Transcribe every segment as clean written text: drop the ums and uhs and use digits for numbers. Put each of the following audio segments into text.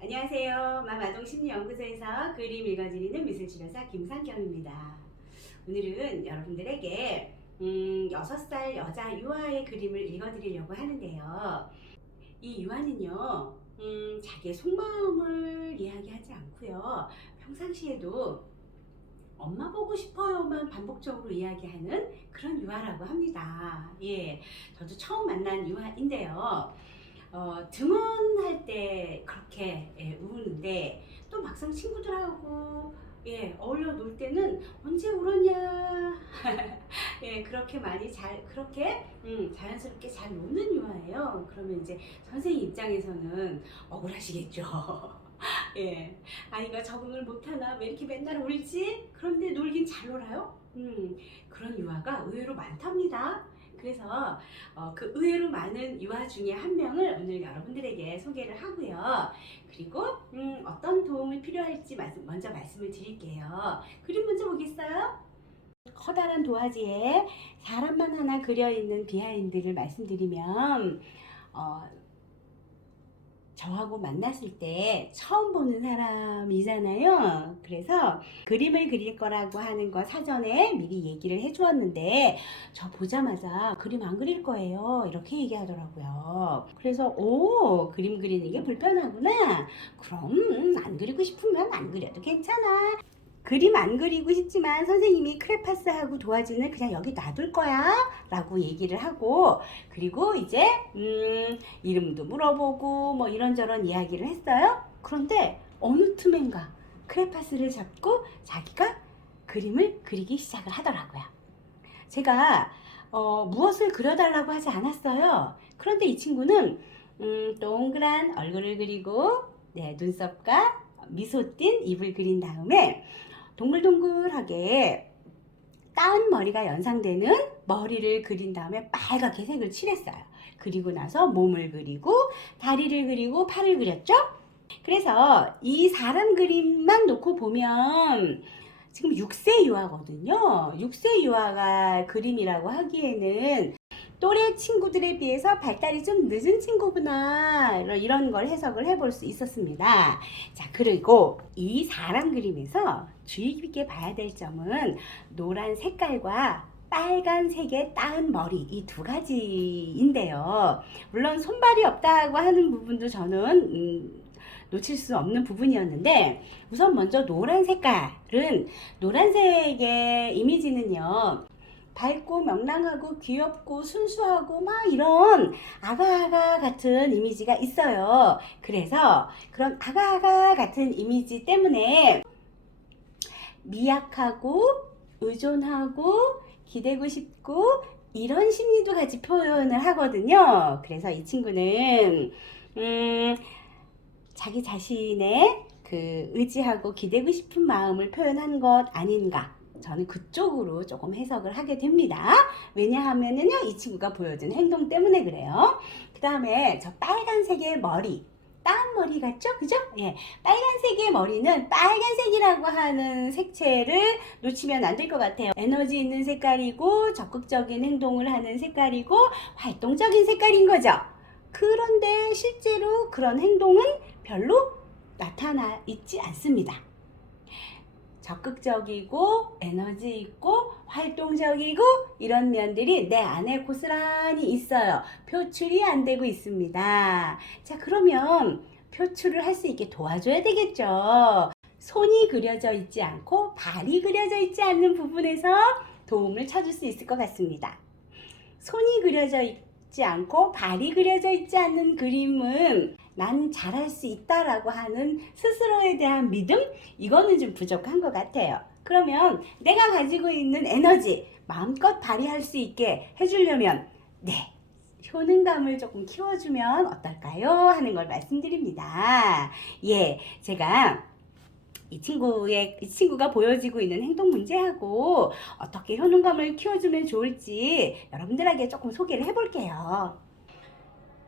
안녕하세요. 마마동심리연구소에서 그림 읽어드리는 미술치료사 김상경입니다. 오늘은 여러분들에게 6살 여자 유아의 그림을 읽어드리려고 하는데요. 이 유아는요, 자기의 속마음을 이야기하지 않고요. 평상시에도 엄마 보고 싶어요만 반복적으로 이야기하는 그런 유아라고 합니다. 예, 저도 처음 만난 유아인데요. 등원할 때 그렇게 우는데 또 막상 친구들하고 어울려 놀 때는 언제 울었냐 그렇게 많이 그렇게 자연스럽게 잘 노는 유아예요. 그러면 이제 선생님 입장에서는 억울하시겠죠. 아이가 적응을 못하나 왜 이렇게 맨날 울지? 그런데 놀긴 잘 놀아요. 그런 유아가 의외로 많답니다. 그래서 그 의외로 많은 유아 중에 한 명을 오늘 여러분들에게 소개를 하고요. 그리고 어떤 도움이 필요할지 먼저 말씀을 드릴게요. 그림 먼저 보겠어요? 커다란 도화지에 사람만 하나 그려있는 비하인드를 말씀드리면 저하고 만났을 때 처음 보는 사람이잖아요. 그래서 그림을 그릴 거라고 하는 거 사전에 미리 얘기를 해주었는데 저 보자마자 그림 안 그릴 거예요 이렇게 얘기하더라고요. 그래서 그림 그리는 게 불편하구나. 그럼 안 그리고 싶으면 안 그려도 괜찮아. 그림 안 그리고 싶지만 선생님이 크레파스하고 도화지는 그냥 여기 놔둘 거야 라고 얘기를 하고, 그리고 이제 이름도 물어보고 뭐 이런저런 이야기를 했어요. 그런데 어느 틈엔가 크레파스를 잡고 자기가 그림을 그리기 시작을 하더라고요. 제가 무엇을 그려달라고 하지 않았어요. 그런데 이 친구는 동그란 얼굴을 그리고 눈썹과 미소 띤 입을 그린 다음에 동글동글하게 따은 머리가 연상되는 머리를 그린 다음에 빨갛게 색을 칠했어요. 그리고 나서 몸을 그리고 다리를 그리고 팔을 그렸죠. 그래서 이 사람 그림만 놓고 보면 지금 6세 유아거든요. 6세 유아가 그림이라고 하기에는 또래 친구들에 비해서 발달이 좀 늦은 친구구나, 이런 걸 해석을 해볼 수 있었습니다. 자, 그리고 이 사람 그림에서 주의 깊게 봐야 될 점은 노란 색깔과 빨간색의 따은 머리, 이 두 가지인데요. 물론 손발이 없다고 하는 부분도 저는 놓칠 수 없는 부분이었는데, 우선 먼저 노란 색깔은, 노란색의 이미지는요, 밝고 명랑하고 귀엽고 순수하고 막 이런 아가아가 같은 이미지가 있어요. 그래서 그런 아가아가 같은 이미지 때문에 미약하고 의존하고 기대고 싶고 이런 심리도 같이 표현을 하거든요. 그래서 이 친구는 자기 자신의 그 의지하고 기대고 싶은 마음을 표현한 것 아닌가, 저는 그쪽으로 조금 해석을 하게 됩니다. 왜냐하면은요, 이 친구가 보여준 행동 때문에 그래요. 그 다음에 저 빨간색의 머리, 따은 머리 같죠? 그죠? 빨간색의 머리는 빨간색이라고 하는 색채를 놓치면 안 될 것 같아요. 에너지 있는 색깔이고 적극적인 행동을 하는 색깔이고 활동적인 색깔인 거죠. 그런데 실제로 그런 행동은 별로 나타나 있지 않습니다. 적극적이고 에너지 있고 활동적이고 이런 면들이 내 안에 고스란히 있어요. 표출이 안 되고 있습니다. 자, 그러면 표출을 할 수 있게 도와줘야 되겠죠. 손이 그려져 있지 않고 발이 그려져 있지 않는 부분에서 도움을 찾을 수 있을 것 같습니다. 손이 그려져 있지 않고 발이 그려져 있지 않는 그림은 난 잘할 수 있다라고 하는 스스로에 대한 믿음? 이거는 좀 부족한 것 같아요. 그러면 내가 가지고 있는 에너지 마음껏 발휘할 수 있게 해주려면 효능감을 조금 키워주면 어떨까요? 하는 걸 말씀드립니다. 제가 이 친구가 보여지고 있는 행동 문제하고 어떻게 효능감을 키워주면 좋을지 여러분들에게 조금 소개를 해볼게요.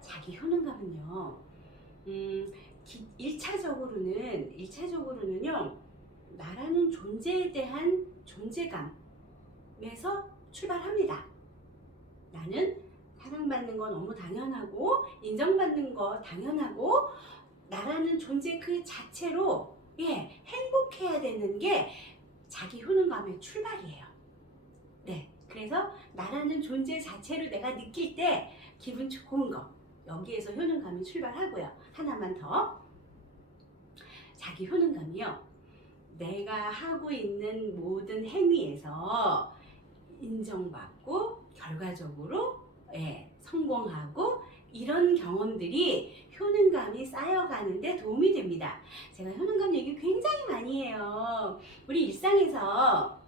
자기 효능감은요, 1차적으로는요, 나라는 존재에 대한 존재감에서 출발합니다. 나는 사랑받는 거 너무 당연하고, 인정받는 거 당연하고, 나라는 존재 그 자체로 행복해야 되는 게 자기 효능감의 출발이에요. 네, 그래서 나라는 존재 자체로 내가 느낄 때 기분 좋은 거, 여기에서 효능감이 출발하고요. 하나만 더. 자기 효능감이요. 내가 하고 있는 모든 행위에서 인정받고 결과적으로 성공하고 이런 경험들이 효능감이 쌓여가는데 도움이 됩니다. 제가 효능감 얘기 굉장히 많이 해요. 우리 일상에서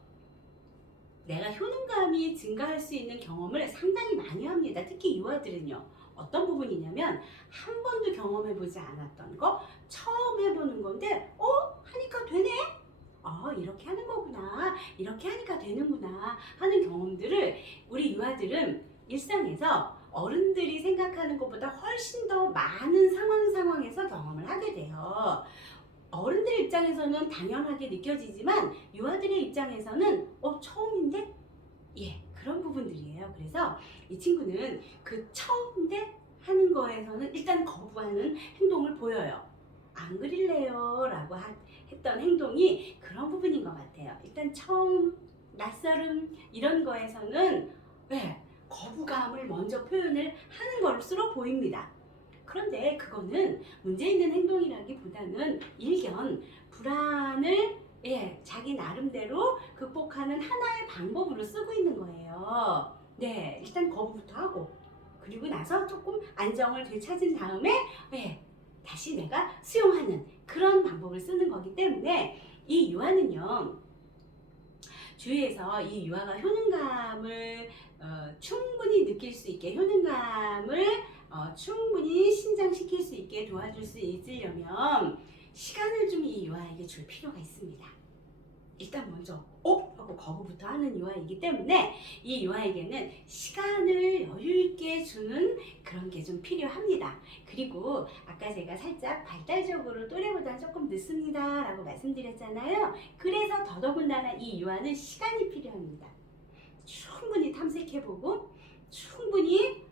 내가 효능감이 증가할 수 있는 경험을 상당히 많이 합니다. 특히 유아들은요. 어떤 부분이냐면 한 번도 경험해보지 않았던 거 처음 해보는 건데 하니까 되네? 이렇게 하는 거구나. 이렇게 하니까 되는구나 하는 경험들을 우리 유아들은 일상에서 어른들이 생각하는 것보다 훨씬 더 많은 상황에서 경험을 하게 돼요. 어른들 입장에서는 당연하게 느껴지지만 유아들의 입장에서는 처음인데? 그런 부분들이에요. 그래서 이 친구는 그 처음인데 하는 거에서는 일단 거부하는 행동을 보여요. 안 그릴래요 라고 했던 행동이 그런 부분인 것 같아요. 일단 처음, 낯설음 이런 거에서는 거부감을 먼저 표현을 하는 것으로 보입니다. 그런데 그거는 문제 있는 행동이라기보다는 일견 불안을 자기 나름대로 극복하는 하나의 방법으로 쓰고 있는 거예요. 네, 일단 거부부터 하고 그리고 나서 조금 안정을 되찾은 다음에 다시 내가 수용하는 그런 방법을 쓰는 거기 때문에 이 유아는요. 주위에서 이 유아가 효능감을 충분히 느낄 수 있게 효능감을 충분히 신장시킬 수 있게 도와줄 수 있으려면 시간을 좀 이 유아에게 줄 필요가 있습니다. 일단 먼저 하고 거부부터 하는 유아이기 때문에 이 유아에게는 시간을 여유있게 주는 그런 게 좀 필요합니다. 그리고 아까 제가 살짝 발달적으로 또래보다 조금 늦습니다 라고 말씀드렸잖아요. 그래서 더더군다나 이 유아는 시간이 필요합니다. 충분히 탐색해보고 충분히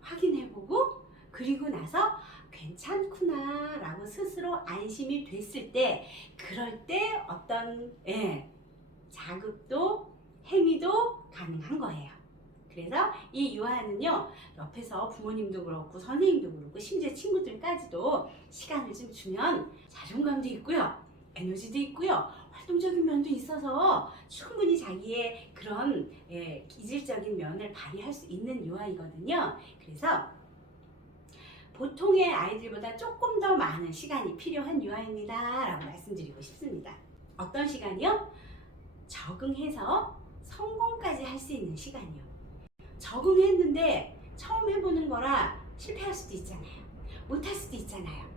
확인해보고 그리고 나서 괜찮구나 라고 스스로 안심이 됐을 때 그럴 때 어떤 자극도 행위도 가능한 거예요. 그래서 이 유아는요 옆에서 부모님도 그렇고 선생님도 그렇고 심지어 친구들까지도 시간을 좀 주면 자존감도 있고요 에너지도 있고요 활동적인 면도 있어서 충분히 자기의 그런 기질적인 면을 발휘할 수 있는 유아이거든요. 그래서 보통의 아이들보다 조금 더 많은 시간이 필요한 유아입니다 라고 말씀드리고 싶습니다. 어떤 시간이요? 적응해서 성공까지 할 수 있는 시간이요. 적응했는데 처음 해보는 거라 실패할 수도 있잖아요. 못할 수도 있잖아요.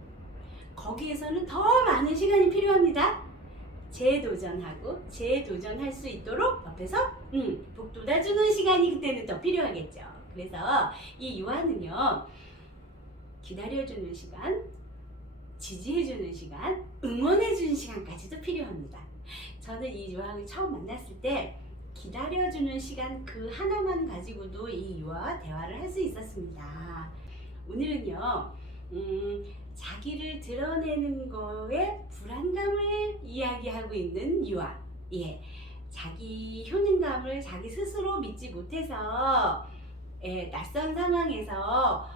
거기에서는 더 많은 시간이 필요합니다. 재도전하고 재도전할 수 있도록 옆에서 북돋아주는 시간이 그때는 더 필요하겠죠. 그래서 이 유아는요 기다려주는 시간, 지지해주는 시간, 응원해주는 시간까지도 필요합니다. 저는 이 유아를 처음 만났을 때 기다려주는 시간 그 하나만 가지고도 이 유아와 대화를 할 수 있었습니다. 오늘은요 자기를 드러내는 거에 불안감을 이야기하고 있는 유아, 자기 효능감을 자기 스스로 믿지 못해서 낯선 상황에서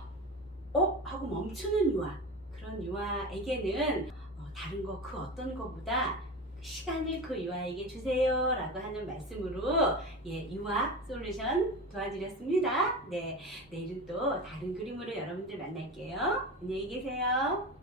하고 멈추는 유아, 그런 유아에게는 다른 거 그 어떤 거보다 시간을 그 유아에게 주세요 라고 하는 말씀으로 유아 솔루션 도와드렸습니다. 네, 내일은 또 다른 그림으로 여러분들 만날게요. 안녕히 계세요.